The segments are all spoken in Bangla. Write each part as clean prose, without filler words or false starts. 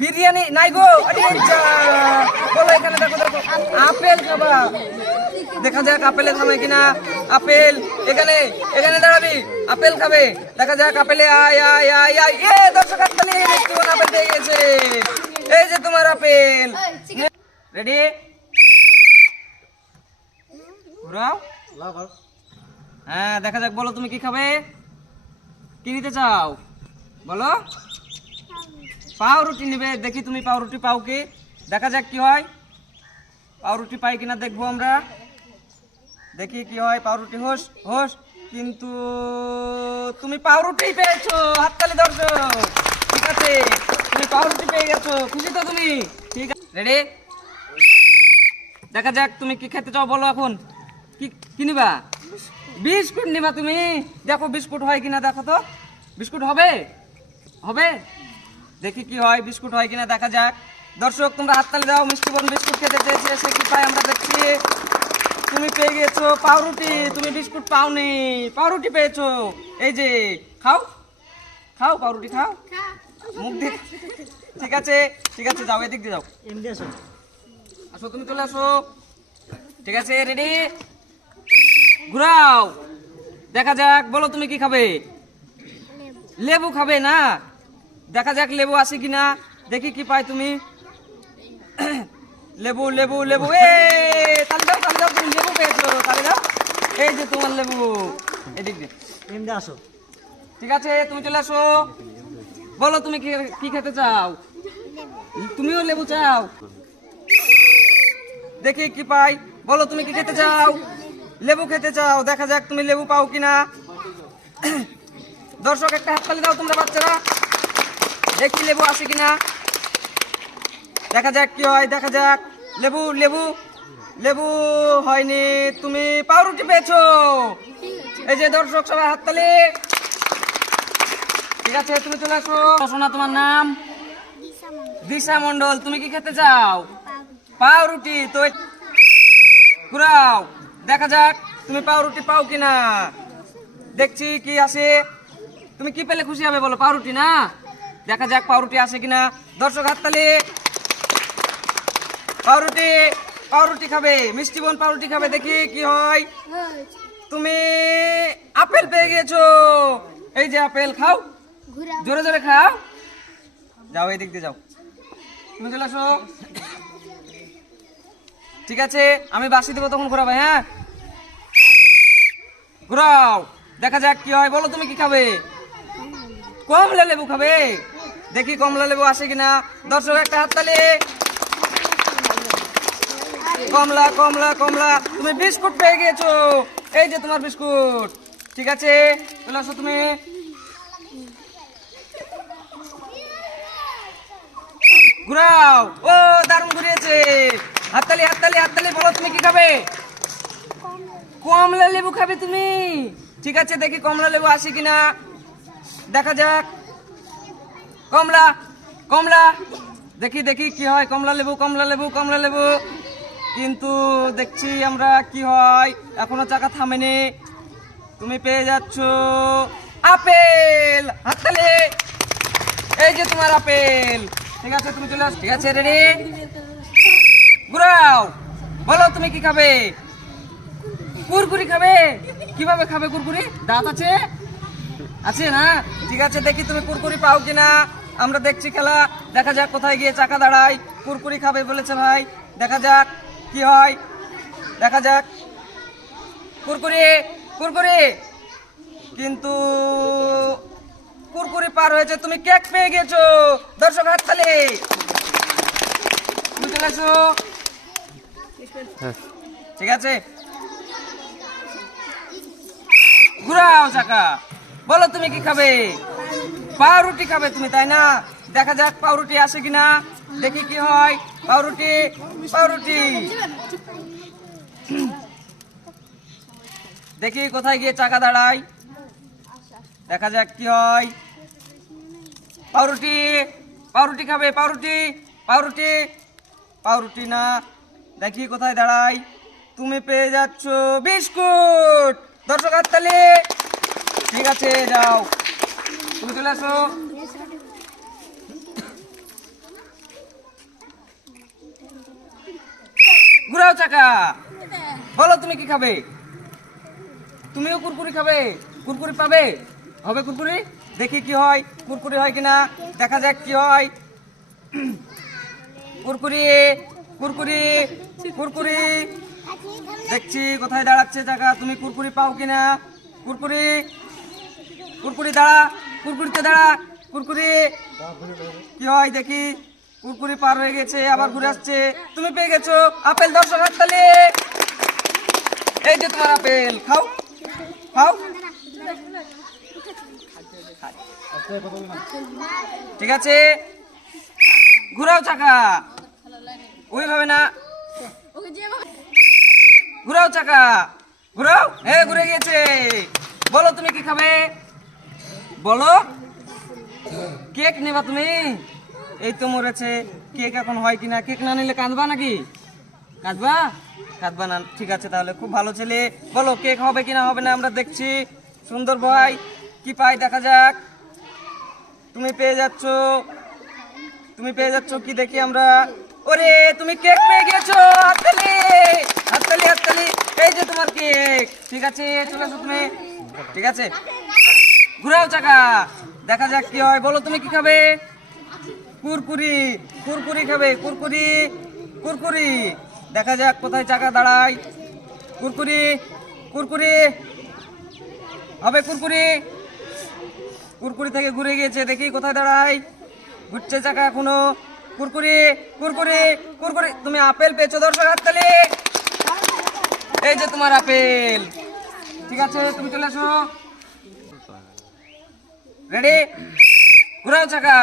বিরিয়ানি নাই গো। আরে বলো এখানে দেখো দেখো আপেল খাবা। দেখা যাক আপেলে থামে কিনা। আপেল এখানে এখানে দাঁড়াবি, আপেল খাবে। দেখা যাক আপেলে আয় আয় আয় আয়। এ দর্শক হাততালি, মিষ্টিবন আপেল পেয়ে গেছে। এই যে তোমার আপেল। রেডি, ঘুরাও। হ্যাঁ দেখা যাক, বলো তুমি কি খাবে, কি নিতে চাও বলো। পাউরুটি নিবে। দেখি তুমি পাউরুটি পাও কি, দেখা যাক কি হয়। পাউরুটি পাই কিনা দেখবো আমরা, দেখি কি হয়। পাউরুটি হোস হোস, কিন্তু তুমি পাউরুটি পেয়েছো। হাততালি দর্শক। ঠিক আছে, তুমি পাউরুটি পেয়ে গেছো, খুশি তো তুমি? ঠিক আছে, রেডি। দেখা যাক তুমি কি খেতে চাও বলো। এখন কি কি নিবা? বিস্কুট নিবা তুমি। দেখো বিস্কুট হয় কিনা, দেখো তো বিস্কুট হবে হবে। দেখি কি হয়, বিস্কুট হয় কিনা দেখা যাক। দর্শক তোমরা হাততালি দাও। মিষ্টিবন বিস্কুট খেতে চেয়েছে, সে কি পায় আমরা দেখছি। তুমি পেয়ে গেছো পাউরুটি, তুমি বিস্কুট পাওনি, পাউরুটি পেয়েছো। এই যে খাও খাও, পাউরুটি খাও, মুখ দিয়ে। ঠিক আছে ঠিক আছে, যাও এদিক দিয়ে যাও। আসো তুমি, চলে আসো। ঠিক আছে রেডি, ঘুরাও। দেখা যাক, বলো তুমি কি খাবে। লেবু খাবে না? দেখা যাক লেবু আসে কিনা, দেখি কি পাই তুমি। লেবু লেবু লেবু, তালি দাও তালি দাও, তুমি লেবু পেয়েছো, তালি দাও। এই যে তোমার লেবু, এদিক দিয়ে আসো। ঠিক আছে তুমি চলে আসো। বলো তুমি কি খেতে চাও। তুমিও লেবু চাও, দেখি কি পাই। বলো তুমি কি খেতে চাও। লেবু খেতে চাও, দেখা যাক তুমি লেবু পাও কিনা। দর্শক একটা হাততালি দাও তোমরা বাচ্চারা, দেখি লেবু আসে কিনা। দেখা যাক কি হয়, দেখা যাক। লেবু লেবু লেবু হয়নি, তুমি পাউরুটি পেয়েছো। এই যে দর্শক সবাই হাততালি। ঠিক আছে তুমি চলে আসো। শোনা, তোমার নাম? দিশা মন্ডল। তুমি কি খেতে চাও? পাউরুটি। তো ঘুরাও, দেখা যাক তুমি পাউরুটি পাও কিনা। দেখছি কি আসে। তুমি কি পেলে খুশি হবে বলো? পাউরুটি না? দেখা যাক পাউরুটি আসে কিনা। দর্শক হাততালি। পাউরুটি, পাউরুটি খাবে, মিষ্টিবন পাউরুটি খাবে, দেখি কি হয়। তুমি আপেল পেয়ে গেছো। এই যে আপেল, খাও, জোরে জোরে খাও। যাও এই দিক দিয়ে যাও, তুমি চলে আসো। ঠিক আছে আমি বাসি দেবো, তখন ঘোরাবে। হ্যাঁ ঘুরাও, দেখা যাক কি হয়। বলো তুমি কি খাবে। কমলা লেবু খাবে। দেখি কমলা লেবু আসে কিনা। দর্শক একটা হাততালি। কমলা কমলা কমলা, তুমি বিস্কুট পেয়ে গেছো। এই যে তোমার বিস্কুট। ঠিক আছে চলে আসো তুমি। ঘুরাও। ও দারুণ ঘুরিয়েছে। হাততালি হাততালি হাততালি। বলো তুমি কি খাবে। কমলা লেবু খাবে তুমি। ঠিক আছে দেখি কমলা লেবু আসে কিনা, দেখা যাক। কমলা কমলা, দেখি দেখি কি হয়। কমলা লেবু কমলা লেবু কমলা লেবু, কিন্তু দেখছি আমরা কি হয়। এখনো চাকা থামেনি। তুমি পেয়ে যাচ্ছ আপেল। হাততালি। এই যে তোমার আপেল। ঠিক আছে তুমি চলে আসো। ঠিক আছে রেডি, ঘুরাও। বলো তুমি কি খাবে। কুরকুরি খাবে। কিভাবে খাবে কুরকুরি? দাঁত আছে? আছে না? ঠিক আছে দেখি তুমি কুরকুরি পাও কিনা। আমরা দেখছি খেলা, দেখা যাক কোথায় গিয়ে চাকা দাঁড়ায়। কুরকুরি খাবে বলেছে ভাই, দেখা যাক কি হয়, দেখা যাক। কুরকুরি কুরকুরি, কিন্তু কুরকুরি পার হয়েছে, তুমি কেক পেয়ে গেছো। দর্শক হাততালি। তুমি চলে আসো। ঠিক আছে ঘুরাও চাকা। বলো তুমি কি খাবে। পাউরুটি খাবে তুমি, তাই না? দেখা যাক পাউরুটি আসে কিনা, দেখি কি হয়। পাউরুটি পাউরুটি, দেখি কোথায় গিয়ে চাকা দাঁড়ায়, দেখা যাক কি হয়। পাউরুটি পাউরুটি খাবে। পাউরুটি পাউরুটি পাউরুটি না, দেখি কোথায় দাঁড়ায়। তুমি পেয়ে যাচ্ছ বিস্কুট। দর্শক হাততালি। ঠিক আছে যাও, তুমি চলে আসো। ঘুরাও চাকা, বলো তুমি কি খাবে? তুমিও কুরকুরি খাবে? কুরকুরি পাবে? হবে কুরকুরি? দেখি কি হয়, কুরকুরি হয় কিনা দেখা যাক কি হয়। কুরকুরি কুরকুরি কুরকুরি, দেখছি কোথায় দাঁড়াচ্ছে চাকা, তুমি কুরকুরি পাও কিনা? কুরকুরি কুরকুরি দাঁড়া, কুরকুরিতে দাঁড়া, কুরকুরি কি হয় দেখি। কুরকুরি পার হয়ে গেছে, আবার ঘুরে আসছে, তুমি পেয়ে গেছো আপেল। দর্শক হাততালি। এই যে তোমার আপেল, খাও খাও। ঠিক আছে, ঘুরাও চাকা, ওইভাবে না, ঘুরাও চাকা, ঘুরাও। ঘুরে গেছে, বলো তুমি কি খাবে? বলো। কেক নেবা তুমি? এই তো মরেছে, কেক এখন হয় কিনা। কেক না নিলে কাঁদবা নাকি? কাঁদবা? কাঁদবা না, ঠিক আছে তাহলে, খুব ভালো ছেলে। বলো কেক হবে কিনা হবে না আমরা দেখছি। সুন্দর ভাই কি পাই দেখা যাক। তুমি পেয়ে যাচ্ছ, তুমি পেয়ে যাচ্ছ কি দেখি আমরা। ওরে তুমি কেক পেয়ে গেছো, হাততালি হাততালি হাততালি। এই যে তোমার কেক। ঠিক আছে চলে আসো তুমি। ঠিক আছে, ঘুরাও চাকা, দেখা যাক কি হয়। বলো তুমি কি খাবে? কুরকুরি, কুরকুরি খাবে, কুরকুরি কুরকুরি। দেখা যাক কোথায় চাকা দাঁড়ায়। কুরকুরি কুরকুরি হবে, কুরকুরি। কুরকুরি থেকে ঘুরে গিয়েছে, দেখি কোথায় দাঁড়ায়। ঘুরছে চাকা এখনো। কুরকুরি কুরকুরি কুরকুরি, তুমি আপেল পেয়েছো। দর্শক হাততালি। এই যে তোমার আপেল। ঠিক আছে তুমি চলে আসো। রেডি, ঘুরাও চাকা,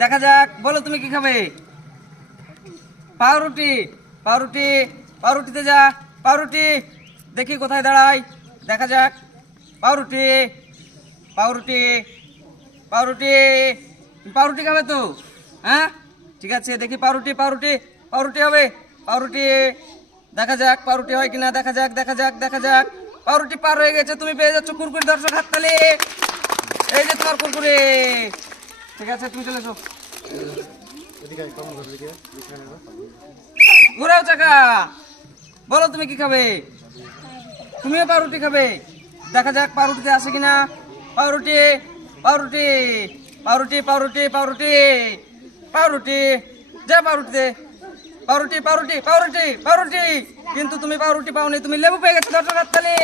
দেখা যাক। বলো তুমি কি খাবে? পাউরুটি, পাউরুটি, পাউরুটিতে যা, পাউরুটি। দেখি কোথায় দাঁড়ায়, দেখা যাক। পাউরুটি পাউরুটি পাউরুটি, পাউরুটি খাবে তো? হ্যাঁ ঠিক আছে, দেখি পাউরুটি, পাউরুটি, পাউরুটি হবে, পাউরুটি। দেখা যাক পাউরুটি হয় কিনা, দেখা যাক দেখা যাক দেখা যাক। পাউরুটি পার হয়ে গেছে, তুমি পেয়ে যাচ্ছ কুরকুরি। দর্শক হাততালি। এই যে তোমার কুরকুরি। ঠিক আছে তুমি চলে এসো। ঘুরাও চাকা, বলো তুমি কি খাবে? তুমিও পাউরুটি খাবে, দেখা যাক পাউরুটিতে আসে কিনা। পাউরুটি পাউরুটি পাউরুটি পাউরুটি পাউরুটি পাউরুটি, যা পাউরুটিতে। পাউরুটি পাউরুটি পাউরুটি পাউরুটি, কিন্তু তুমি পাউরুটি পাওনি, তুমি লেবু পেয়ে গেছো। দর্শক হাততালি।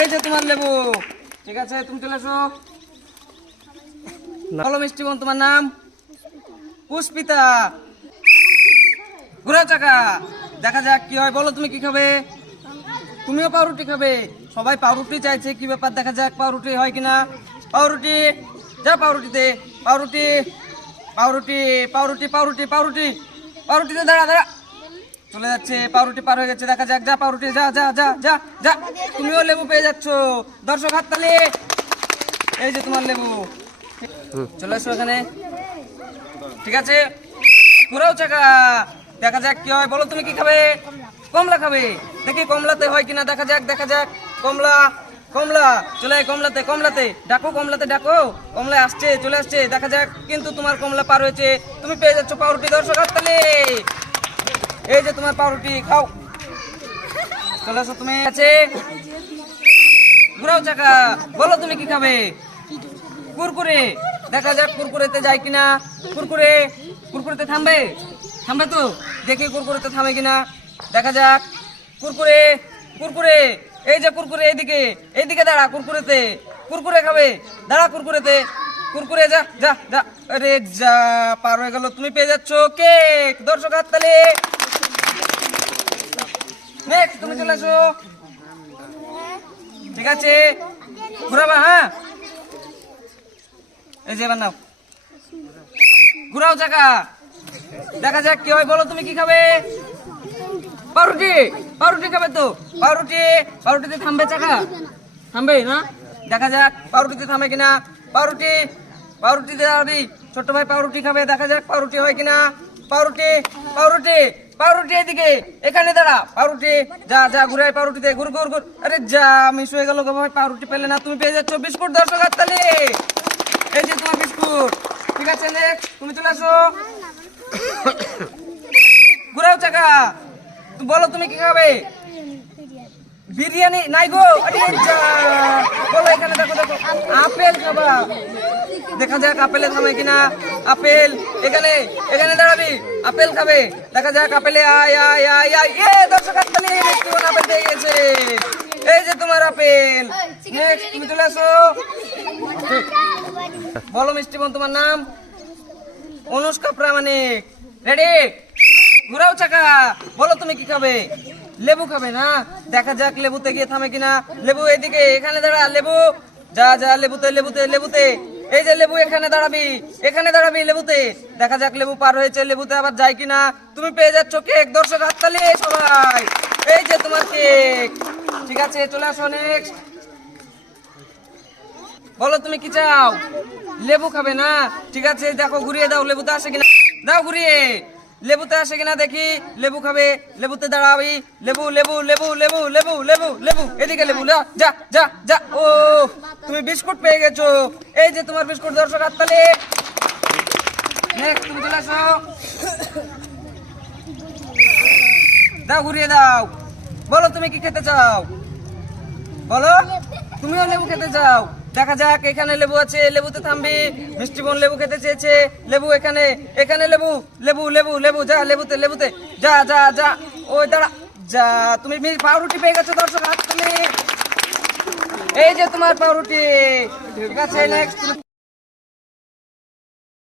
এই যে তোমার লেবু। ঠিক আছে তুমি চলে এসো। বলো মিষ্টি বোন তোমার নাম? পুষ্পিতা। ঘুরাও চাকা, দেখা যাক কি হয়। বলো তুমি কি খাবে? তুমিও পাউরুটি খাবে, সবাই পাউরুটি চাইছে, কি ব্যাপার দেখা যাক পাউরুটি হয় কিনা। পাউরুটি, যা পাউরুটিতে। পাউরুটি পাউরুটি পাউরুটি পাউরুটি পাউরুটি, পাউরুটিতে দাঁড়া দাঁড়া, চলে যাচ্ছে। পাউরুটি পার হয়ে গেছে, দেখা যাক। যা পাউরুটি, যা যা যা যা যা। তুমিও লেবু পেয়ে যাচ্ছ। দর্শক হাততালি। এই যে তোমার লেবু। চলে আসো এখানে। ঠিক আছে, ঘুরাও চাকা, দেখা যাক কি হয়। বলো তুমি কি খাবে? কমলা খাবে, দেখি কমলাতে হয় কিনা, দেখা যাক দেখা যাক। কমলা কমলা, চলে আয় কমলাতে, কমলাতে ডাকো, কমলাতে ডাকো। কমলা আসছে, চলে আসছে, দেখা যাক। কিন্তু তোমার কমলা পার হয়েছে, তুমি পেয়ে যাচ্ছ পাউরুটি। দর্শক হাততালি। এই যে তোমার পাউরুটি, খাও। চলে আসো তুমি। আছে, ঘুরাও চাকা, বলো তুমি কি খাবে? কুরকুরে, দেখা যাক কুরকুরেতে যায় কিনা। কুরকুরে, কুরকুরেতে থামবে, থামবে তো, দেখি কুরকুরেতে থামে কিনা, দেখা যাক। কুরকুরে কুরকুরে, এই যে কুরকুরে, এইদিকে এইদিকে দাঁড়া। কুরকুরেতে, কুরকুরে খাবে, দাঁড়া কুরকুরেতে। কুরকুরে, যা যা যা। আরে যা, পার হয়ে গেল, তুমি পেয়ে যাচ্ছ কেক। দর্শক হাততালি। নেক্সট তুমি চলে আসো। ঠিক আছে, ঘুরাবা। হ্যাঁ এই যে বানাও, ঘুরাও চাকা, দেখা যাক কি হয়। বলো তুমি কি খাবে? পাউরুটি, পাউরুটি খাবে তো? পাউরুটি, পাউরুটিতে থামবে চাকা, থামবে না, দেখা যাক পাউরুটিতে থামে কিনা। পাউরুটি, পাউরুটিতে দাঁড়াবি, ছোট্ট ভাই পাউরুটি খাবে, দেখা যাক পাউরুটি হয় কিনা। পাউরুটি পাউরুটি পাউরুটি, এদিকে এখানে দাঁড়া। পাউরুটি, যা যা ঘুরে পাউরুটিতে, ঘুর ঘুর ঘুর। আরে যা, মিস হয়ে গেল গো ভাই, পাউরুটি পেলে না, তুমি পেয়ে যাচ্ছ বিস্কুট। দর্শক হাততালি। এই যে তোমার বিস্কুট। ঠিক আছে নেক্সট তুমি চলে আসো। ঘুরাও চাকা, বলো তুমি কি খাবে? বিরিয়ানি নাই গো, আরে যা। বলো এখানে দেখো দেখো, আপেল খাবা। দেখা যাক আপেলে থামে কিনা। আপেল এখানে, এখানে দাঁড়াবি, আপেল খাবে। দেখা যাক আপেলে আয় আয় আয় আয়। দর্শক হাততালি, মিষ্টিমন আপেল পেয়ে গেছে। এই যে তোমার আপেল। নেক্সট তুমি চলে আসো। বলো মিষ্টিমন তোমার নাম? অনুষ্কা প্রামাণিক। রেডি, ঘুরাও চাকা। বলো তুমি কি খাবে? লেবু খাবে না? দেখা যাক লেবুতে গিয়ে থামে কিনা। লেবু এদিকে, এখানে দাঁড়া। লেবু যা যা, লেবুতে লেবুতে লেবুতে। এই যে লেবু, এখানে দাঁড়াবি, এখানে দাঁড়াবি লেবুতে। দেখা যাক লেবু পার হয়েছে, লেবুতে আবার যায় কিনা। তুমি পেয়ে যাচ্ছ কেক। দর্শক হাততালি সবাই। এই যে তোমার কেক। ঠিক আছে, চলে আসো। নেক্সট বলো তুমি কি চাও? লেবু খাবে না? ঠিক আছে, দেখো ঘুরিয়ে দাও, লেবুতে আসে কিনা। দাও ঘুরিয়ে, লেবুতে আসে কিনা দেখি। লেবু খাবে, লেবুতে দাঁড়াবি। লেবু লেবু লেবু লেবু লেবু লেবু লেবু, এদিকে লেবু। যা যা যা। ও, তুমি বিস্কুট পেয়ে গেছো। এই যে তোমার বিস্কুট। দর্শক হাততালি। নেক্সট তুমি চলে আসো। দাও ঘুরিয়ে দাও। বলো তুমি কি খেতে চাও? বলো, তুমিও লেবু খেতে চাও? দেখা যাক, এখানে লেবু আছে, লেবুতে থামবি। মিষ্টিমন লেবু খেতে চেয়েছে। লেবু এখানে, এখানে লেবু লেবু লেবু লেবু। যা লেবুতে লেবুতে, যা যা যা। ওই দাঁড়া, যা। তুমি পাউরুটি পেয়ে গেছো। দর্শক হাততালি। এই যে তোমার পাউরুটি। ঠিক আছে, নেক্সট